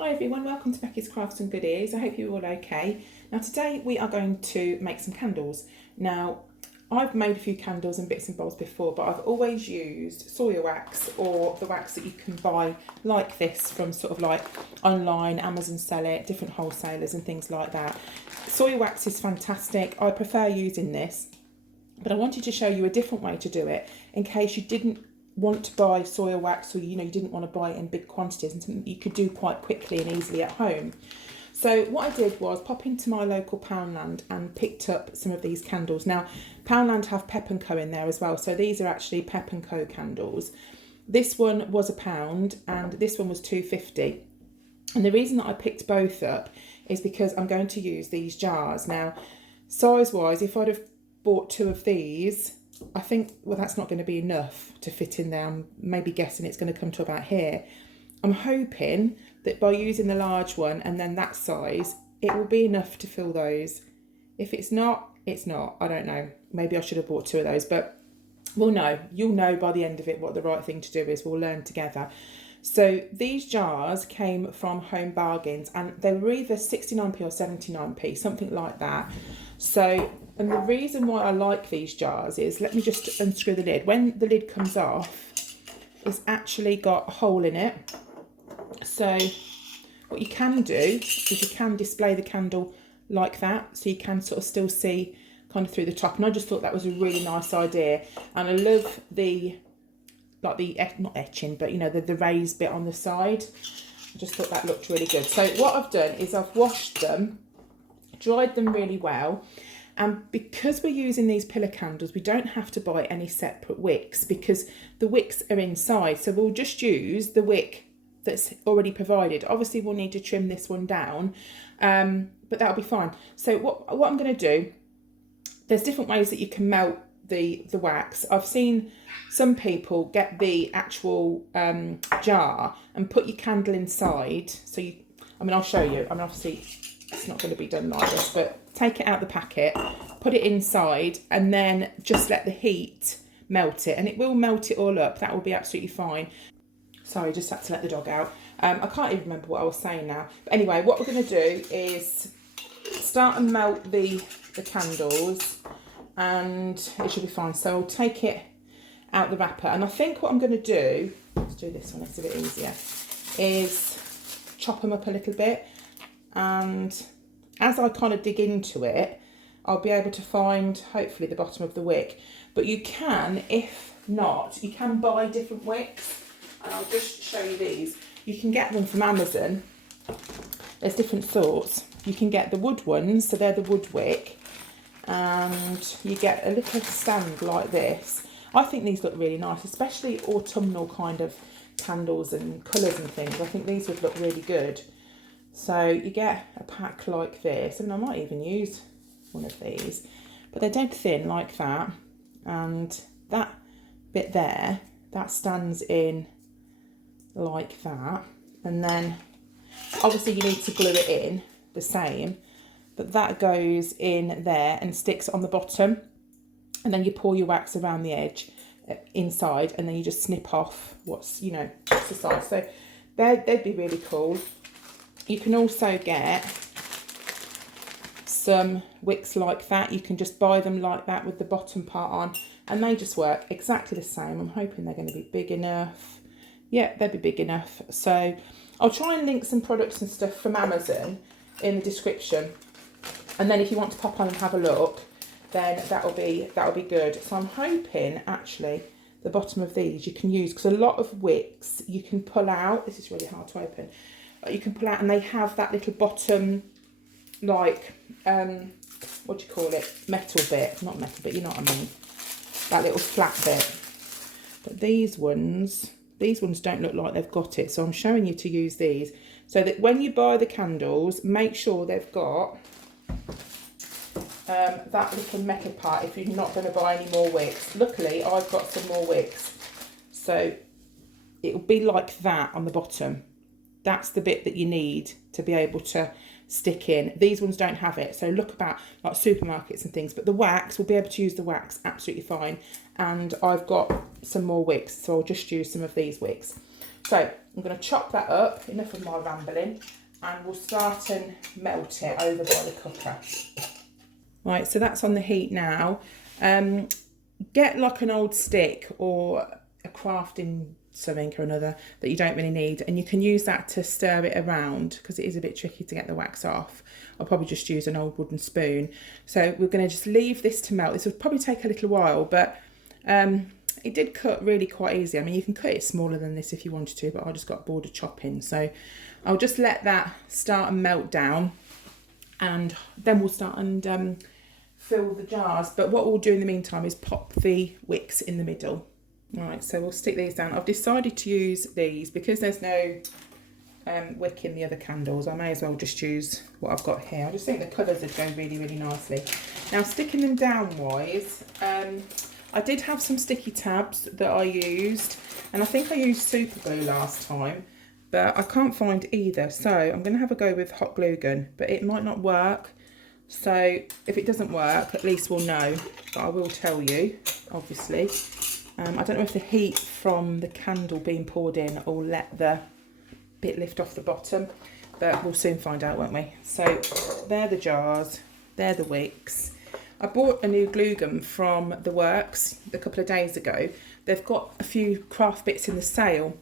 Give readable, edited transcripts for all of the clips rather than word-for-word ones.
Hi everyone, welcome to Becky's Crafts and Goodies. I hope you're all okay. Now today we are going to make some candles. Now I've made a few candles and bits and bobs before, but I've always used soil wax or the wax that you can buy like this from sort of like online, Amazon sell it, different wholesalers and things like that. Soil wax is fantastic. I prefer using this, but I wanted to show you a different way to do it in case you didn't want to buy soil wax, or you didn't want to buy it in big quantities, and something you could do quite quickly and easily at home. So what I did was pop into my local Poundland and picked up some of these candles. Now Poundland have Pep & Co in there as well, so these are actually Pep & Co candles. This one was £1 and this one was £2.50, and the reason that I picked both up is because I'm going to use these jars. Now size wise, if I'd have bought two of these, I think, well, that's not going to be enough to fit in there. I'm maybe guessing it's going to come to about here. I'm hoping that by using the large one and then that size, it will be enough to fill those. If it's not, it's not. I don't know. Maybe I should have bought two of those, but we'll know. You'll know by the end of it what the right thing to do is. We'll learn together. So these jars came from Home Bargains and they were either 69p or 79p, something like that. So, and the reason why I like these jars is, let me just unscrew the lid. When the lid comes off, it's actually got a hole in it. So what you can do is you can display the candle like that, so you can sort of still see kind of through the top. And I just thought that was a really nice idea. And I love the, like the, not etching, but the raised bit on the side. I just thought that looked really good. So what I've done is I've washed them, dried them really well. And because we're using these pillar candles, we don't have to buy any separate wicks because the wicks are inside. So we'll just use the wick that's already provided. Obviously, we'll need to trim this one down, but that'll be fine. So what I'm going to do, there's different ways that you can melt the wax. I've seen some people get the actual jar and put your candle inside. So I'll show you. Obviously, it's not going to be done like this, but take it out the packet, put it inside, and then just let the heat melt it, and it will melt it all up. That will be absolutely fine. Sorry, just had to let the dog out. I can't even remember what I was saying now. But anyway, what we're going to do is start and melt the candles, and it should be fine. So I'll take it out the wrapper, and I think what I'm going to do, let's do this one, it's a bit easier, is chop them up a little bit. And as I kind of dig into it, I'll be able to find hopefully the bottom of the wick. But you can, if not, you can buy different wicks, and I'll just show you these. You can get them from Amazon. There's different sorts. You can get the wood ones, so they're the Woodwick, and you get a little stand like this. I think these look really nice, especially autumnal kind of candles and colours and things. I think these would look really good. So you get a pack like this, and I might even use one of these, but they're dead thin like that, and that bit there, that stands in like that, and then obviously you need to glue it in the same, but that goes in there and sticks on the bottom, and then you pour your wax around the edge inside, and then you just snip off what's the size. So they'd be really cool. You can also get some wicks like that. You can just buy them like that with the bottom part on, and they just work exactly the same. I'm hoping they're going to be big enough. Yeah, they'll be big enough. So I'll try and link some products and stuff from Amazon in the description, and then if you want to pop on and have a look, then that'll be good. So I'm hoping actually the bottom of these you can use, because a lot of wicks you can pull out. This is really hard to open. You can pull out, and they have that little bottom, like what do you call it, metal bit, not metal, but you know what I mean, that little flat bit. But these ones don't look like they've got it, so I'm showing you to use these, so that when you buy the candles, make sure they've got that little metal part if you're not going to buy any more wicks. Luckily I've got some more wicks, so it'll be like that on the bottom. That's the bit that you need to be able to stick in. These ones don't have it, so look about like supermarkets and things, but the wax, we'll be able to use the wax absolutely fine. And I've got some more wicks, so I'll just use some of these wicks. So I'm going to chop that up, enough of my rambling, and we'll start and melt it over by the cooker. Right, so that's on the heat now. Get like an old stick or a crafting something or another that you don't really need, and you can use that to stir it around because it is a bit tricky to get the wax off. I'll probably just use an old wooden spoon. So we're going to just leave this to melt. This will probably take a little while, but it did cut really quite easy. I mean, you can cut it smaller than this if you wanted to, but I just got bored of chopping. So I'll just let that start and melt down, and then we'll start and fill the jars. But what we'll do in the meantime is pop the wicks in the middle. Right, so we'll stick these down. I've decided to use these because there's no wick in the other candles. I may as well just use what I've got here. I just think the colours would go really, really nicely. Now, sticking them down wise, I did have some sticky tabs that I used, and I think I used super glue last time, but I can't find either. So I'm going to have a go with hot glue gun, but it might not work. So if it doesn't work, at least we'll know, but I will tell you, obviously. I don't know if the heat from the candle being poured in will let the bit lift off the bottom, but we'll soon find out, won't we? So they're the jars, they're the wicks. I bought a new glue gun from the Works a couple of days ago. They've got a few craft bits in the sale.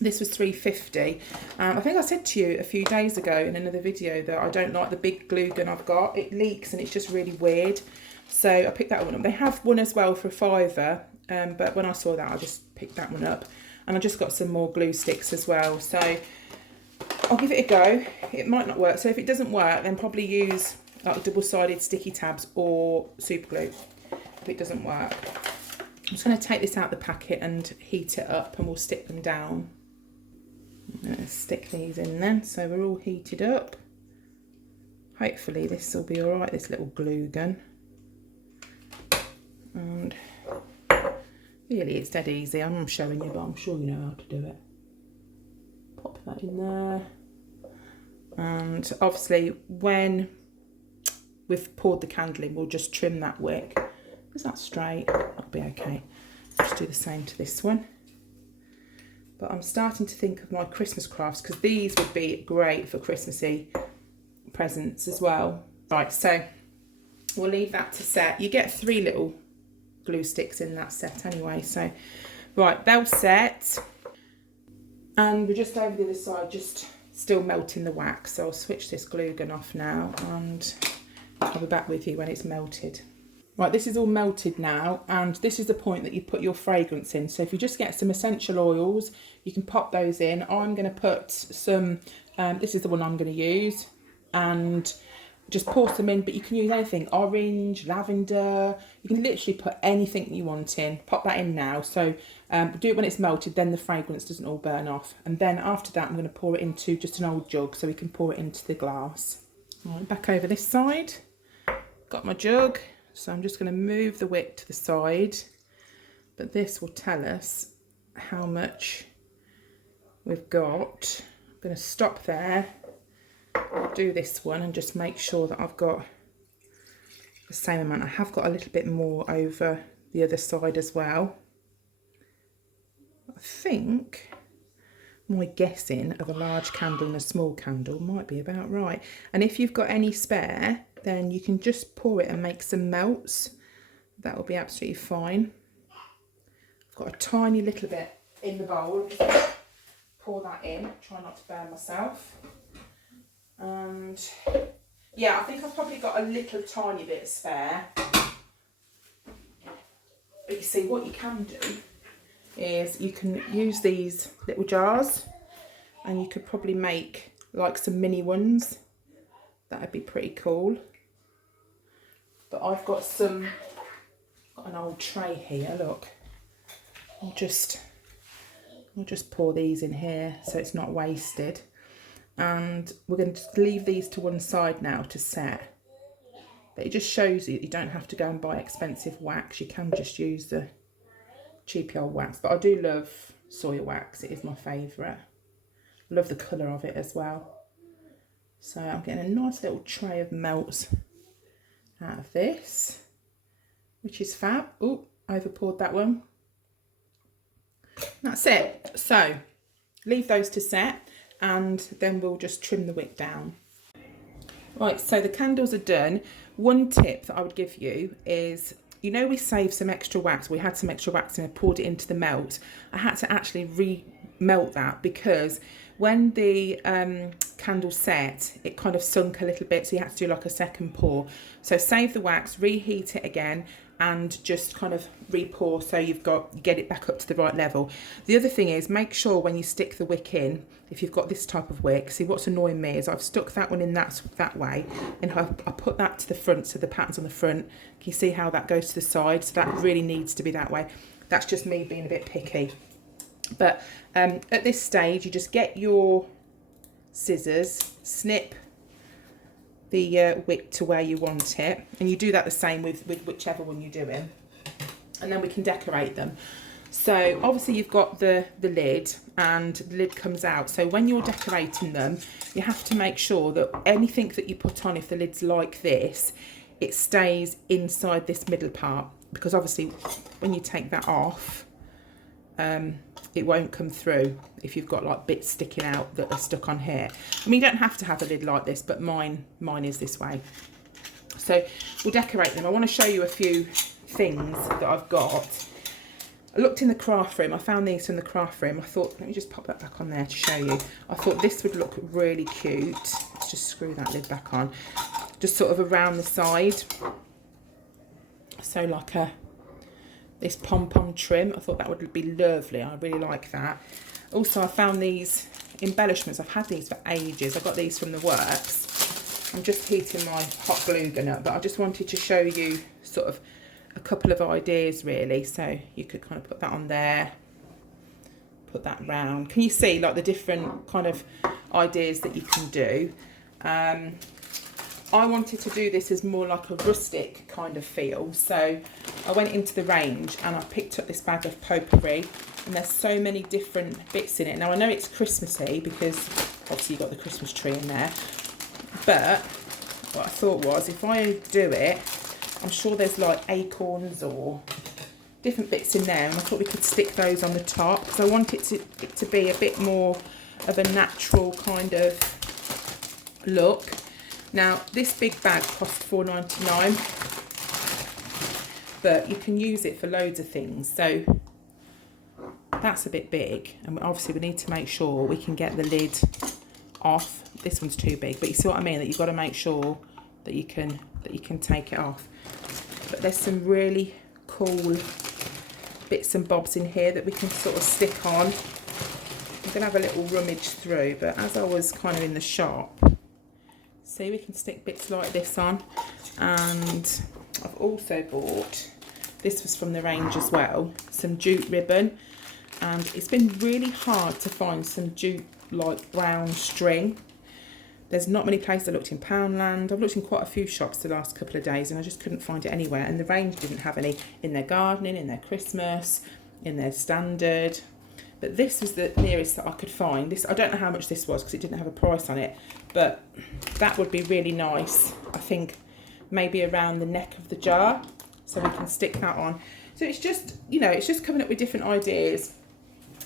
This was $3.50. I think I said to you a few days ago in another video that I don't like the big glue gun I've got. It leaks and it's just really weird. So I picked that one up. They have one as well for $5, but when I saw that, I just picked that one up. And I just got some more glue sticks as well. So I'll give it a go. It might not work. So if it doesn't work, then probably use like double-sided sticky tabs or super glue if it doesn't work. I'm just going to take this out the packet and heat it up, and we'll stick them down. I'm going to stick these in then, so we're all heated up. Hopefully this will be alright, this little glue gun. And really it's dead easy. I'm showing you, but I'm sure you know how to do it. Pop that in there. And obviously when we've poured the candle in, we'll just trim that wick. Is that straight? That'll be okay. Just do the same to this one. But I'm starting to think of my Christmas crafts, because these would be great for Christmassy presents as well. Right, so we'll leave that to set. You get 3 little glue sticks in that set anyway. So, right, they'll set. And we're just over the other side, just still melting the wax. So I'll switch this glue gun off now, and I'll be back with you when it's melted. Right, this is all melted now, and this is the point that you put your fragrance in. So if you just get some essential oils, you can pop those in. I'm going to put some, this is the one I'm going to use, and just pour some in, but you can use anything, orange, lavender, you can literally put anything that you want in. Pop that in now. So do it when it's melted, then the fragrance doesn't all burn off. And then after that, I'm going to pour it into just an old jug so we can pour it into the glass. Right, back over this side, got my jug. So I'm just going to move the wick to the side, but this will tell us how much we've got. I'm going to stop there, I'll do this one and just make sure that I've got the same amount. I have got a little bit more over the other side as well. I think my guessing of a large candle and a small candle might be about right. And if you've got any spare, then you can just pour it and make some melts. That will be absolutely fine. I've got a tiny little bit in the bowl. Pour that in, try not to burn myself. And yeah, I think I've probably got a little tiny bit spare. But you see, what you can do is you can use these little jars, and you could probably make like some mini ones. That'd be pretty cool. But I've got an old tray here, look. I'll just pour these in here so it's not wasted. And we're going to leave these to one side now to set. But it just shows you don't have to go and buy expensive wax. You can just use the cheapy old wax. But I do love soy wax. It is my favourite. Love the colour of it as well. So I'm getting a nice little tray of melts out of this, which is fab. Oh, I over poured that one. That's it. So leave those to set, and then we'll just trim the wick down. Right, so the candles are done. One tip that I would give you is, you know, we saved some extra wax. We had some extra wax and I poured it into the melt. I had to actually re-melt that because when the candle set, it kind of sunk a little bit, so you had to do like a second pour. So save the wax, reheat it again, and just kind of re-pour so you get it back up to the right level. The other thing is, make sure when you stick the wick in, if you've got this type of wick, see what's annoying me is I've stuck that one in that way, and I put that to the front, so the pattern's on the front. Can you see how that goes to the side? So that really needs to be that way. That's just me being a bit picky. But at this stage, you just get your scissors, snip the wick to where you want it, and you do that the same with whichever one you're doing, and then we can decorate them. So obviously you've got the lid, and the lid comes out, so when you're decorating them you have to make sure that anything that you put on, if the lid's like this, it stays inside this middle part, because obviously when you take that off, it won't come through if you've got like bits sticking out that are stuck on here. I mean, you don't have to have a lid like this, but mine is this way. So we'll decorate them. I want to show you a few things that I've got. I looked in the craft room. I found these from the craft room. I thought, let me just pop that back on there to show you. I thought this would look really cute. Let's just screw that lid back on. Just sort of around the side. So like this pom-pom trim. I thought that would be lovely. I really like that. Also, I found these embellishments. I've had these for ages. I got these from the Works. I'm just heating my hot glue gun up, but I just wanted to show you sort of a couple of ideas really. So you could kind of put that on there, put that round. Can you see like the different kind of ideas that you can do? I wanted to do this as more like a rustic kind of feel, so I went into the range and I picked up this bag of Pourri, and there's so many different bits in it. Now I know it's Christmassy because obviously you've got the Christmas tree in there, but what I thought was, if I do it, I'm sure there's like acorns or different bits in there, and I thought we could stick those on the top because I want it to be a bit more of a natural kind of look. Now this big bag cost £4.99, but you can use it for loads of things, so that's a bit big, and obviously we need to make sure we can get the lid off. This one's too big, but you see what I mean, that you've got to make sure that you can take it off. But there's some really cool bits and bobs in here that we can sort of stick on. I'm gonna have a little rummage through, but as I was kind of in the shop, see, we can stick bits like this on. And I've also bought, this was from the range as well, some jute ribbon, and it's been really hard to find some jute like brown string. There's not many places. I looked in Poundland, I've looked in quite a few shops the last couple of days, and I just couldn't find it anywhere, and the range didn't have any in their gardening, in their Christmas, in their standard. But this was the nearest that I could find. This, I don't know how much this was because it didn't have a price on it, but that would be really nice. I think maybe around the neck of the jar, so we can stick that on. So it's just, you know, it's just coming up with different ideas.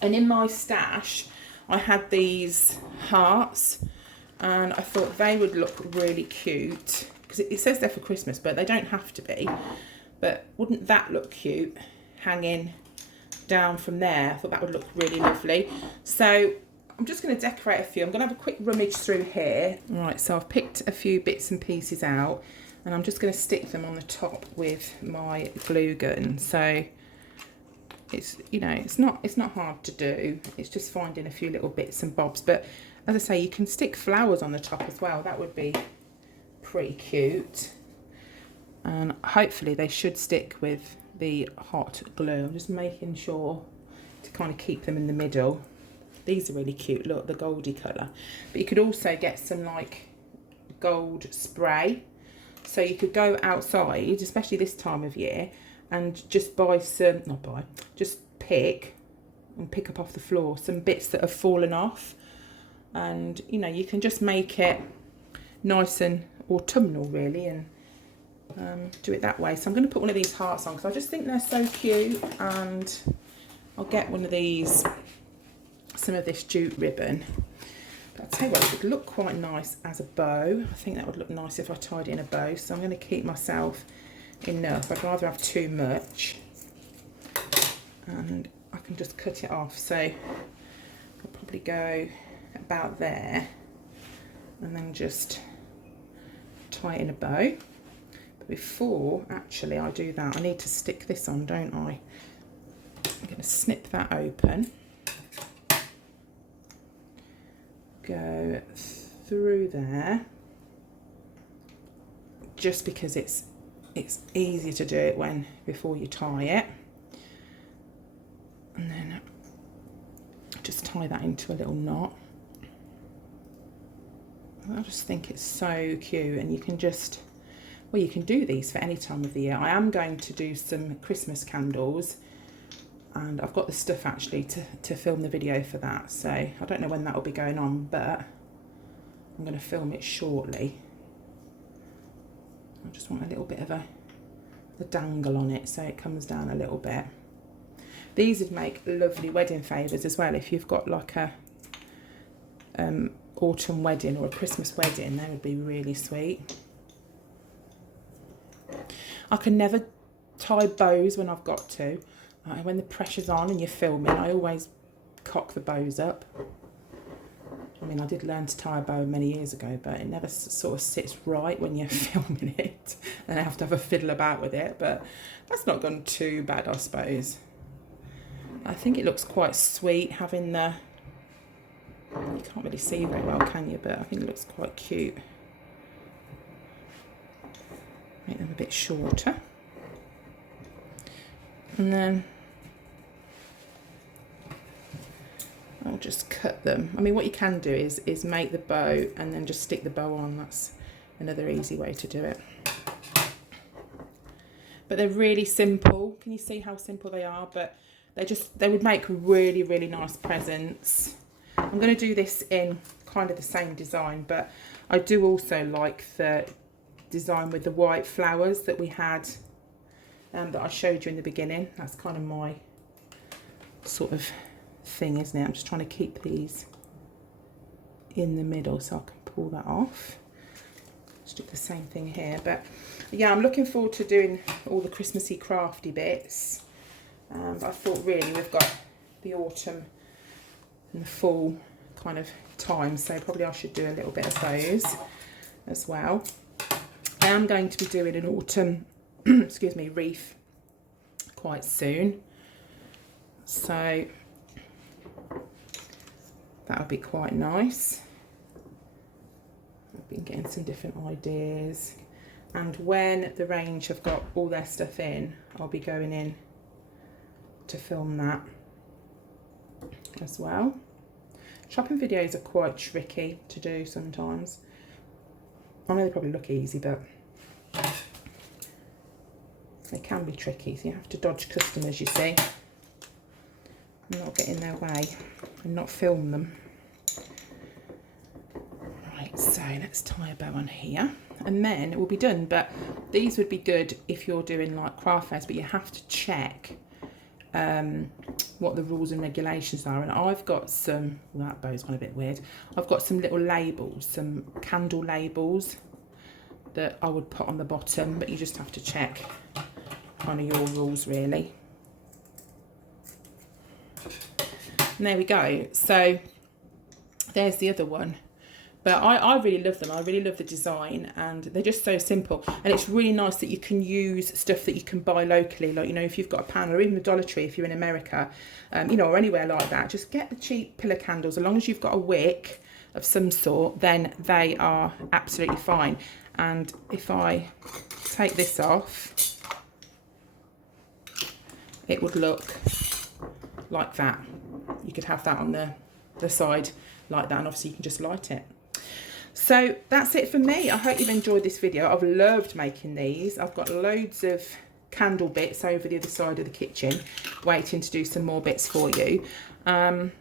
And in my stash, I had these hearts, and I thought they would look really cute because it says they're for Christmas, but they don't have to be. But wouldn't that look cute hanging down from there? I thought that would look really lovely. So I'm just going to decorate a few. I'm going to have a quick rummage through here. Right, so I've picked a few bits and pieces out, and I'm just going to stick them on the top with my glue gun. So it's, you know, it's not hard to do. It's just finding a few little bits and bobs. But as I say, you can stick flowers on the top as well. That would be pretty cute. And hopefully they should stick with the hot glue. I'm just making sure to kind of keep them in the middle. These are really cute, look, the goldy colour. But you could also get some like gold spray. So you could go outside, especially this time of year, and just buy some, just pick up off the floor some bits that have fallen off. And, you know, you can just make it nice and autumnal really, and do it that way. So I'm going to put one of these hearts on because I just think they're so cute, and I'll get one of these some of this jute ribbon. But I'll tell you what, it would look quite nice as a bow. I think that would look nice if I tied it in a bow. So I'm going to keep myself enough. I'd rather have too much. And I can just cut it off. So I'll probably go about there. And then just tie it in a bow. But before actually I do that, I need to stick this on, don't I? I'm going to snip that open. Go through there, just because it's easier to do it before you tie it, and then just tie that into a little knot. I just think it's so cute, and you can just, well, you can do these for any time of the year. I am going to do some Christmas candles, and I've got the stuff actually to film the video for that, so I don't know when that will be going on, but I'm going to film it shortly. I just want a little bit of a dangle on it so it comes down a little bit. These would make lovely wedding favours as well. If you've got like a autumn wedding or a Christmas wedding, they would be really sweet. I can never tie bows when I've got to. When the pressure's on and you're filming, I always cock the bows up. I mean, I did learn to tie a bow many years ago, but it never sort of sits right when you're filming it. And I have to have a fiddle about with it, but that's not gone too bad, I suppose. I think it looks quite sweet having the, you can't really see very well, can you? But I think it looks quite cute. Make them a bit shorter. And then I'll just cut them. I mean, what you can do is make the bow and then just stick the bow on. That's another easy way to do it. But they're really simple. Can you see how simple they are? But they would make really, really nice presents. I'm going to do this in kind of the same design, but I do also like the design with the white flowers that we had, that I showed you in the beginning. That's kind of my sort of thing, isn't it? I'm just trying to keep these in the middle so I can pull that off. Just do the same thing here. But yeah, I'm looking forward to doing all the Christmassy crafty bits. But I thought really we've got the autumn and the fall kind of time, so probably I should do a little bit of those as well. I am going to be doing an autumn excuse me, wreath quite soon, so that'll be quite nice. I've been getting some different ideas, and when the range have got all their stuff in, I'll be going in to film that as well. Shopping videos are quite tricky to do sometimes. I know they probably look easy, but they can be tricky, so you have to dodge customers, you see, and not get in their way and not film them. Right, so let's tie a bow on here and then it will be done. But these would be good if you're doing like craft fairs, but you have to check what the rules and regulations are. And I've got some, well, that bow's gone a bit weird. I've got some little labels, some candle labels that I would put on the bottom, but you just have to check kind of your rules really. And there we go. So there's the other one. But I really love them. I really love the design, and they're just so simple. And it's really nice that you can use stuff that you can buy locally. Like, you know, if you've got a pan, or even the Dollar Tree if you're in America, you know, or anywhere like that, just get the cheap pillar candles. As long as you've got a wick of some sort, then they are absolutely fine. And if I take this off, it would look like that. You could have that on the side like that, and obviously you can just light it. So that's it for me. I hope you've enjoyed this video. I've loved making these. I've got loads of candle bits over the other side of the kitchen waiting to do some more bits for you. And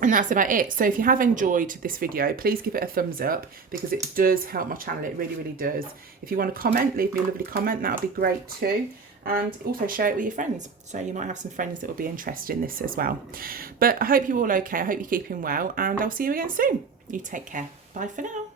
that's about it. So if you have enjoyed this video, please give it a thumbs up, because it does help my channel. It really, really does. If you want to comment, leave me a lovely comment. That would be great too. and also share it with your friends. So you might have some friends that will be interested in this as well. But I hope you're all okay. I hope you're keeping well, and I'll see you again soon. You take care. Bye for now.